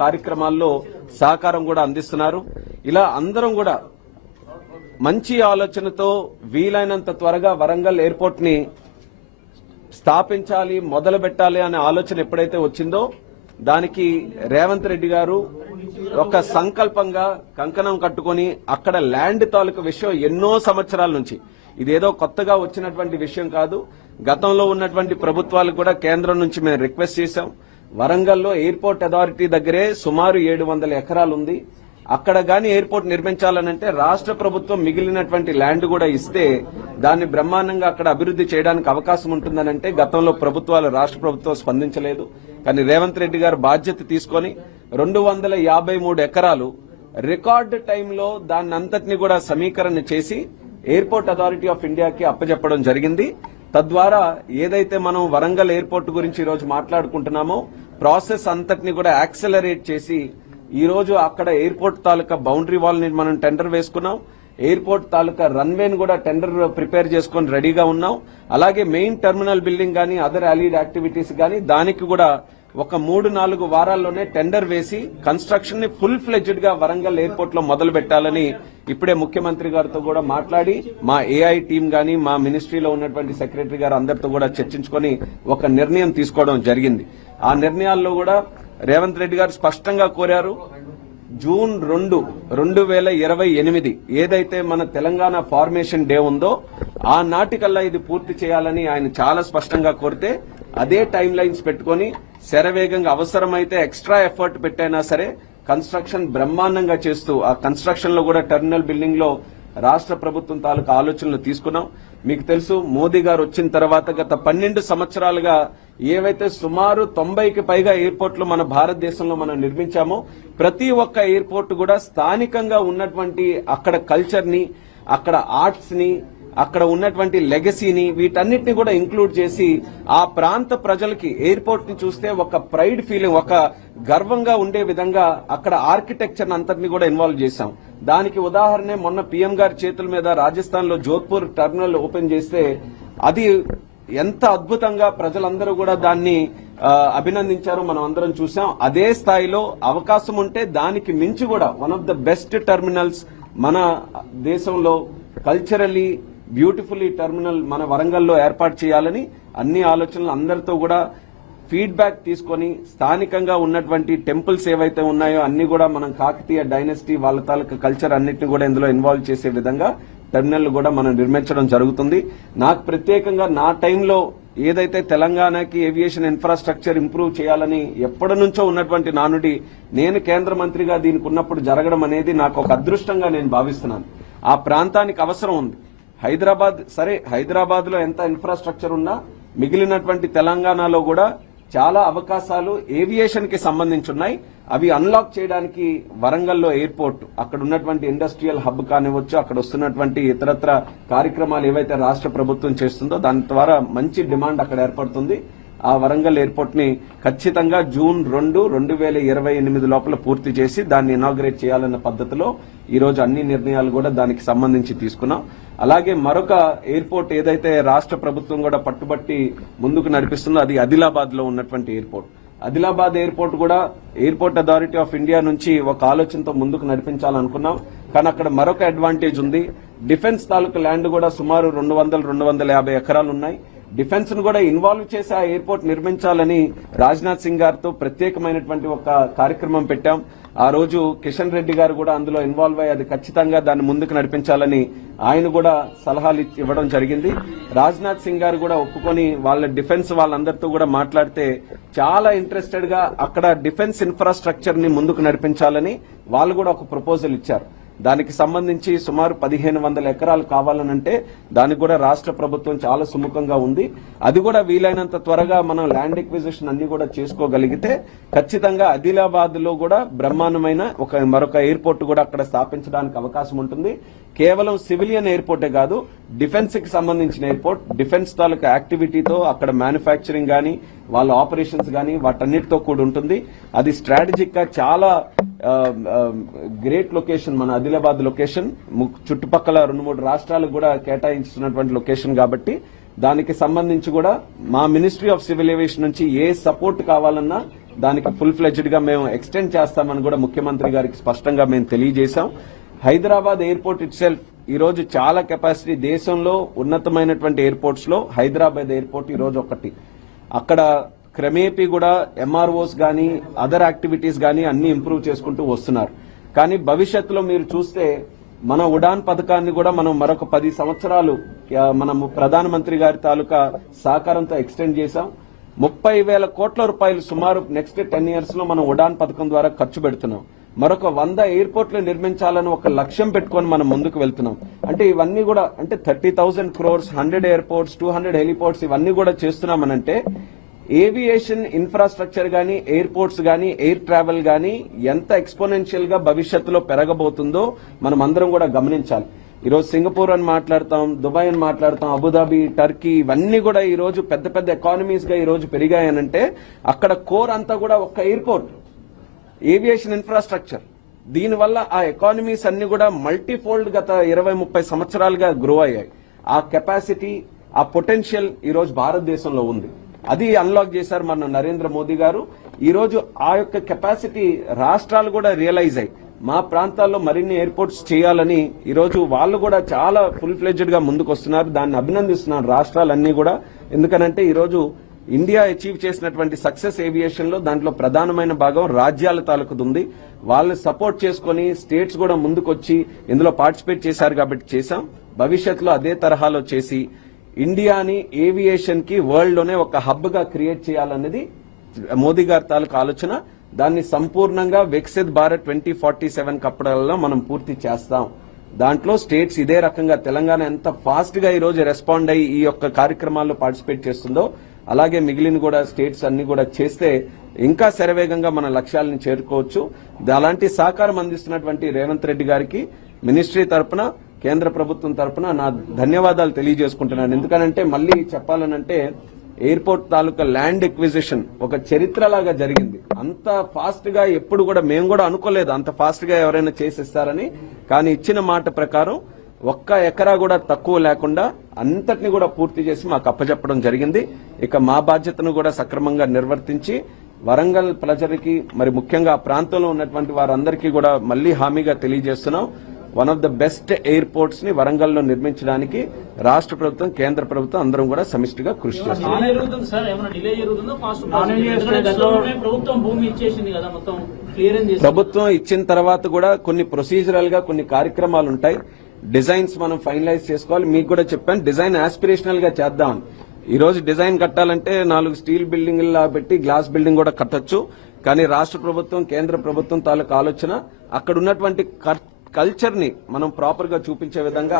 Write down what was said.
కార్యక్రమాల్లో సహకారం కూడా అందిస్తున్నారు. ఇలా అందరం కూడా మంచి ఆలోచనతో వీలైనంత త్వరగా వరంగల్ ఎయిర్పోర్ట్ ని స్థాపించాలి, మొదలు పెట్టాలి అనే ఆలోచన ఎప్పుడైతే వచ్చిందో దానికి రేవంత్ రెడ్డి గారు ఒక సంకల్పంగా కంకణం కట్టుకుని అక్కడ ల్యాండ్ తాలూకు విషయం ఎన్నో సంవత్సరాల నుంచి, ఇదేదో కొత్తగా వచ్చినటువంటి విషయం కాదు. గతంలో ఉన్నటువంటి ప్రభుత్వాలకు కూడా కేంద్రం నుంచి మేము రిక్వెస్ట్ చేశాం. వరంగల్లో ఎయిర్పోర్ట్ అథారిటీ దగ్గరే సుమారు 700 ఎకరాలు ఉంది. అక్కడ గాని ఎయిర్పోర్ట్ నిర్మించాలనంటే రాష్ట్ర ప్రభుత్వం మిగిలినటువంటి ల్యాండ్ కూడా ఇస్తే దాన్ని బ్రహ్మాండంగా అక్కడ అభివృద్ధి చేయడానికి అవకాశం ఉంటుందనంటే గతంలో ప్రభుత్వాలు, రాష్ట్ర ప్రభుత్వం స్పందించలేదు. కానీ రేవంత్ రెడ్డి గారు బాధ్యత తీసుకుని 253 ఎకరాలు రికార్డు టైంలో దాన్ని అంతటిని కూడా సమీకరణ చేసి ఎయిర్పోర్ట్ అథారిటీ ఆఫ్ ఇండియాకి అప్పచెప్పడం జరిగింది. తద్వారా ఏదైతే మనం వరంగల్ ఎయిర్పోర్ట్ గురించి ఈ రోజు మాట్లాడుకుంటున్నామో ప్రాసెస్ అంతటిని కూడా యాక్సలరేట్ చేసి ఈ రోజు అక్కడ ఎయిర్పోర్ట్ తాలూకా బౌండరీ వాల్ ని మనం టెండర్ వేసుకున్నాం. ఎయిర్పోర్ట్ తాలూకా రన్వేని కూడా టెండర్ ప్రిపేర్ చేసుకుని రెడీగా ఉన్నాం. అలాగే మెయిన్ టెర్మినల్ బిల్డింగ్ గానీ అదర్ అలీడ్ యాక్టివిటీస్ గానీ దానికి కూడా ఒక 3-4 వారాల్లోనే టెండర్ వేసి కన్స్ట్రక్షన్ ని ఫుల్ ఫ్లెడ్జ్డ్ గా వరంగల్ ఎయిర్పోర్ట్ లో మొదలు పెట్టాలని ఇప్పుడే ముఖ్యమంత్రి గారితో కూడా మాట్లాడి మా ఏఐ టీం గానీ మా మినిస్ట్రీలో ఉన్నటువంటి సెక్రటరీ గారు అందరితో కూడా చర్చించుకొని ఒక నిర్ణయం తీసుకోవడం జరిగింది. ఆ నిర్ణయాల్లో కూడా రేవంత్ రెడ్డి గారు స్పష్టంగా కోరారు, జూన్ 2, 2028 ఏదైతే మన తెలంగాణ ఫార్మేషన్ డే ఉందో ఆ నాటికల్లా ఇది పూర్తి చేయాలని ఆయన చాలా స్పష్టంగా కోరితే అదే టైం లైన్స్ పెట్టుకుని శరవేగంగా అవసరమైతే ఎక్స్ట్రా ఎఫర్ట్ పెట్టైనా సరే కన్స్ట్రక్షన్ బ్రహ్మాండంగా చేస్తూ ఆ కన్స్ట్రక్షన్ లో కూడా టెర్మినల్ బిల్డింగ్ లో రాష్ట్ర ప్రభుత్వం తాలూకు ఆలోచనలు తీసుకున్నాం. మీకు తెలుసు, మోదీ గారు వచ్చిన తర్వాత గత 12 సంవత్సరాలుగా ఏవైతే సుమారు 90కి పైగా ఎయిర్పోర్ట్లు మన భారతదేశంలో మనం నిర్మించామో ప్రతి ఒక్క ఎయిర్పోర్ట్ కూడా స్థానికంగా ఉన్నటువంటి అక్కడ కల్చర్ ని, అక్కడ ఆర్ట్స్ ని, అక్కడ ఉన్నటువంటి లెగసీని వీటన్నిటిని కూడా ఇంక్లూడ్ చేసి ఆ ప్రాంత ప్రజలకి ఎయిర్పోర్ట్ ని చూస్తే ఒక ప్రైడ్ ఫీలింగ్, ఒక గర్వంగా ఉండే విధంగా అక్కడ ఆర్కిటెక్చర్ అంతటిని కూడా ఇన్వాల్వ్ చేశాం. దానికి ఉదాహరణ మొన్న పీఎం గారి చేతుల మీద రాజస్థాన్ లో జోధ్పూర్ టెర్మినల్ ఓపెన్ చేస్తే అది ఎంత అద్భుతంగా ప్రజలందరూ కూడా దాన్ని అభినందించారో మనం అందరం చూసాం. అదే స్థాయిలో అవకాశం ఉంటే దానికి మించి కూడా one of the best terminals మన దేశంలో కల్చరలీ బ్యూటిఫుల్లీ టెర్మినల్ మన వరంగల్లో ఏర్పాటు చేయాలని అన్ని ఆలోచనలు అందరితో కూడా ఫీడ్బ్యాక్ తీసుకుని స్థానికంగా ఉన్నటువంటి టెంపుల్స్ ఏవైతే ఉన్నాయో అన్ని కూడా మనం కాకతీయ డైనస్టీ వాళ్ళ తాలూకా కల్చర్ అన్నిటిని కూడా ఇందులో ఇన్వాల్వ్ చేసే విధంగా టెర్మినల్ కూడా మనం నిర్మించడం జరుగుతుంది. నాకు ప్రత్యేకంగా నా టైంలో ఏదైతే తెలంగాణకి ఏవియేషన్ ఇన్ఫ్రాస్ట్రక్చర్ ఇంప్రూవ్ చేయాలని ఎప్పటి నుంచో ఉన్నటువంటి నానుడి నేను కేంద్ర మంత్రిగా దీనికి ఉన్నప్పుడు జరగడం అనేది నాకు ఒక అదృష్టంగా నేను భావిస్తున్నాను. ఆ ప్రాంతానికి అవసరం ఉంది. హైదరాబాద్ లో ఎంత ఇన్ఫ్రాస్ట్రక్చర్ ఉన్నా మిగిలినటువంటి తెలంగాణలో కూడా చాలా అవకాశాలు ఏవియేషన్ కి సంబంధించి ఉన్నాయి. అవి అన్లాక్ చేయడానికి వరంగల్లో ఎయిర్పోర్ట్, అక్కడ ఉన్నటువంటి ఇండస్ట్రియల్ హబ్ కానివచ్చు, అక్కడ వస్తున్నటువంటి ఇతరత్ర కార్యక్రమాలు ఏవైతే రాష్ట్ర ప్రభుత్వం చేస్తుందో దాని ద్వారా మంచి డిమాండ్ అక్కడ ఏర్పడుతుంది. ఆ వరంగల్ ఎయిర్పోర్ట్ ని ఖచ్చితంగా జూన్ 2, 2028 లోపల పూర్తి చేసి దాన్ని ఇనాగ్రేట్ చేయాలన్న పద్ధతిలో ఈ రోజు అన్ని నిర్ణయాలు కూడా దానికి సంబంధించి తీసుకున్నాం. అలాగే మరొక ఎయిర్పోర్ట్ ఏదైతే రాష్ట్ర ప్రభుత్వం కూడా పట్టుబట్టి ముందుకు నడిపిస్తుందో అది ఆదిలాబాద్ లో ఉన్నటువంటి ఎయిర్పోర్ట్. ఆదిలాబాద్ ఎయిర్పోర్ట్ కూడా ఎయిర్పోర్ట్ అథారిటీ ఆఫ్ ఇండియా నుంచి ఒక ఆలోచనతో ముందుకు నడిపించాలనుకున్నాం. కానీ అక్కడ మరొక అడ్వాంటేజ్ ఉంది. డిఫెన్స్ తాలూకు ల్యాండ్ కూడా సుమారు 200-250 ఎకరాలు ఉన్నాయి. డిఫెన్స్ ను కూడా ఇన్వాల్వ్ చేసి ఆ ఎయిర్పోర్ట్ నిర్మించాలని రాజ్నాథ్ సింగ్ గారితో ప్రత్యేకమైనటువంటి ఒక కార్యక్రమం పెట్టాం. ఆ రోజు కిషన్ రెడ్డి గారు కూడా అందులో ఇన్వాల్వ్ అయ్యి అది ఖచ్చితంగా దాన్ని ముందుకు నడిపించాలని ఆయన కూడా సలహాలు ఇవ్వడం జరిగింది. రాజ్నాథ్ సింగ్ గారు కూడా ఒప్పుకొని వాళ్ళ డిఫెన్స్ వాళ్ళందరితో కూడా మాట్లాడితే చాలా ఇంట్రెస్టెడ్ గా అక్కడ డిఫెన్స్ ఇన్ఫ్రాస్ట్రక్చర్ ని ముందుకు నడిపించాలని వాళ్ళు కూడా ఒక ప్రపోజల్ ఇచ్చారు. దానికి సంబంధించి సుమారు 1500 ఎకరాలు కావాలనంటే దానికి కూడా రాష్ట్ర ప్రభుత్వం చాలా సుముఖంగా ఉంది. అది కూడా వీలైనంత త్వరగా మనం ల్యాండ్ ఎక్విజిషన్ అన్ని కూడా చేసుకోగలిగితే ఖచ్చితంగా ఆదిలాబాద్ లో కూడా బ్రహ్మాండమైన మరొక ఎయిర్పోర్ట్ కూడా అక్కడ స్థాపించడానికి అవకాశం ఉంటుంది. కేవలం సివిలియన్ ఎయిర్పోర్టే కాదు, డిఫెన్స్ కి సంబంధించిన ఎయిర్పోర్ట్, డిఫెన్స్ తాలూకా యాక్టివిటీతో అక్కడ మ్యానుఫ్యాక్చరింగ్ గానీ వాళ్ళ ఆపరేషన్స్ గానీ వాటన్నిటితో కూడి ఉంటుంది. అది స్ట్రాటజిక్ గా చాలా గ్రేట్ లొకేషన్ మన ఆదిలాబాద్ లొకేషన్. చుట్టుపక్కల 2-3 రాష్ట్రాలకు కూడా కేటాయించుతున్నటువంటి లొకేషన్ కాబట్టి దానికి సంబంధించి కూడా మా మినిస్ట్రీ ఆఫ్ సివిల్ ఏవియేషన్ నుంచి ఏ సపోర్ట్ కావాలన్నా దానికి ఫుల్ ఫ్లెడ్జ్డ్ గా మేము ఎక్స్టెండ్ చేస్తామని కూడా ముఖ్యమంత్రి గారికి స్పష్టంగా మేము తెలియజేశాం. హైదరాబాద్ ఎయిర్పోర్ట్ ఇట్ సెల్ఫ్ ఈ రోజు చాలా కెపాసిటీ, దేశంలో ఉన్నతమైనటువంటి ఎయిర్పోర్ట్స్ లో హైదరాబాద్ ఎయిర్పోర్ట్ ఈ రోజు ఒకటి. అక్కడ క్రమేపీ కూడా ఎంఆర్ఓస్ గానీ అదర్ యాక్టివిటీస్ గానీ అన్ని ఇంప్రూవ్ చేసుకుంటూ వస్తున్నారు. కానీ భవిష్యత్తులో మీరు చూస్తే మన ఉడాన్ పథకాన్ని కూడా మనం మరొక 10 సంవత్సరాలు మనం ప్రధానమంత్రి గారి తాలూకా సహకారంతో ఎక్స్టెండ్ చేశాం. 30,000 కోట్ల రూపాయలు సుమారు నెక్స్ట్ 10 years లో మనం ఉడాన్ పథకం ద్వారా ఖర్చు పెడుతున్నాం. మరొక 100 ఎయిర్పోర్ట్లు నిర్మించాలని ఒక లక్ష్యం పెట్టుకొని మనం ముందుకు వెళ్తున్నాం. అంటే ఇవన్నీ కూడా అంటే 30,000 crores, 100 ఎయిర్పోర్ట్స్, 200 హెలిపోర్ట్స్ ఇవన్నీ కూడా చేస్తున్నామనంటే ఏవియేషన్ ఇన్ఫ్రాస్ట్రక్చర్ గానీ, ఎయిర్పోర్ట్స్ గానీ, ఎయిర్ ట్రావెల్ గానీ ఎంత ఎక్స్పోనెన్షియల్ గా భవిష్యత్తులో పెరగబోతుందో మనం అందరం కూడా గమనించాలి. ఈరోజు సింగపూర్ అని మాట్లాడతాం, దుబాయ్ అని మాట్లాడతాం, అబుదాబి, టర్కీ ఇవన్నీ కూడా ఈ రోజు పెద్ద పెద్ద ఎకానమీస్ గా ఈ రోజు పెరిగాయనంటే అక్కడ కోర్ అంతా కూడా ఒక్క ఎయిర్పోర్ట్, ఏవియేషన్ ఇన్ఫ్రాస్ట్రక్చర్. దీనివల్ల ఆ ఎకానమీస్ అన్ని కూడా మల్టీఫోల్డ్ గత 20-30 సంవత్సరాలుగా గ్రో అయ్యాయి. ఆ కెపాసిటీ, ఆ పొటెన్షియల్ ఈ రోజు భారతదేశంలో ఉంది. అది అన్లాక్ చేశారు మన నరేంద్ర మోదీ గారు. ఈ రోజు ఆ యొక్క కెపాసిటీ రాష్ట్రాలు కూడా రియలైజ్ అయ్యి మా ప్రాంతాల్లో మరిన్ని ఎయిర్పోర్ట్స్ చేయాలని ఈ రోజు వాళ్ళు కూడా చాలా ఫుల్ ఫ్లెడ్జ్డ్ గా ముందుకు వస్తున్నారు. దాన్ని అభినందిస్తున్నారు రాష్ట్రాలన్నీ కూడా. ఎందుకనంటే ఈ రోజు ఇండియా అచీవ్ చేసినటువంటి సక్సెస్ ఏవియేషన్ లో దాంట్లో ప్రధానమైన భాగం రాజ్యాల తాలూకుది ఉంది. వాళ్ళని సపోర్ట్ చేసుకుని స్టేట్స్ కూడా ముందుకొచ్చి ఇందులో పార్టిసిపేట్ చేశారు కాబట్టి చేశాం. భవిష్యత్తులో అదే తరహాలో చేసి ఇండియాని ఏవియేషన్ కి వరల్డ్ లోనే ఒక హబ్ గా క్రియేట్ చేయాలనేది మోదీ గారి తాలూకు ఆలోచన. దాన్ని సంపూర్ణంగా వికసిత్ భారత్ 2047 కప్పడాలలో మనం పూర్తి చేస్తాం. దాంట్లో స్టేట్స్ ఇదే రకంగా తెలంగాణ ఎంత ఫాస్ట్ గా ఈ రోజు రెస్పాండ్ అయ్యి ఈ యొక్క కార్యక్రమాల్లో పార్టిసిపేట్ చేస్తుందో అలాగే మిగిలిన కూడా స్టేట్స్ అన్ని కూడా చేస్తే ఇంకా శరవేగంగా మన లక్ష్యాలను చేరుకోవచ్చు. అలాంటి సహకారం అందిస్తున్నటువంటి రేవంత్ రెడ్డి గారికి మినిస్ట్రీ తరపున, కేంద్ర ప్రభుత్వం తరపున నా ధన్యవాదాలు తెలియజేసుకుంటున్నాను. ఎందుకనంటే మళ్ళీ చెప్పాలనంటే ఎయిర్పోర్ట్ తాలూకా ల్యాండ్ ఎక్విజిషన్ ఒక చరిత్రలాగా జరిగింది. అంత ఫాస్ట్ గా ఎప్పుడు కూడా మేము కూడా అనుకోలేదు అంత ఫాస్ట్ గా ఎవరైనా చేసేస్తారని. కానీ ఇచ్చిన మాట ప్రకారం ఒక్క ఎకరా కూడా తక్కువ లేకుండా అంతటిని కూడా పూర్తి చేసి మాకు అప్పచెప్పడం జరిగింది. ఇక మా బాధ్యతను కూడా సక్రమంగా నిర్వర్తించి వరంగల్ ప్రజలకి, మరి ముఖ్యంగా ఆ ప్రాంతంలో ఉన్నటువంటి వారందరికీ కూడా మళ్లీ హామీగా తెలియజేస్తున్నాం, one of the best airports ని వరంగల్లో నిర్మించడానికి రాష్ట్ర ప్రభుత్వం, కేంద్ర ప్రభుత్వం అందరం కూడా సమిష్టిగా కృషి చేస్తున్నాం. ప్రభుత్వం ఇచ్చిన తర్వాత కూడా కొన్ని ప్రొసీజరల్ గా కొన్ని కార్యక్రమాలు ఉంటాయి. డిజైన్స్ మనం ఫైనలైజ్ చేసుకోవాలి. మీకు కూడా చెప్పాను డిజైన్ ఆస్పిరేషనల్ గా చేద్దాం. ఈ రోజు డిజైన్ కట్టాలంటే 4 స్టీల్ బిల్డింగ్ లా పెట్టి గ్లాస్ బిల్డింగ్ కూడా కట్టొచ్చు. కానీ రాష్ట్ర ప్రభుత్వం, కేంద్ర ప్రభుత్వం తాలూకు ఆలోచన అక్కడ ఉన్నటువంటి కల్చర్ ని మనం ప్రాపర్ గా చూపించే విధంగా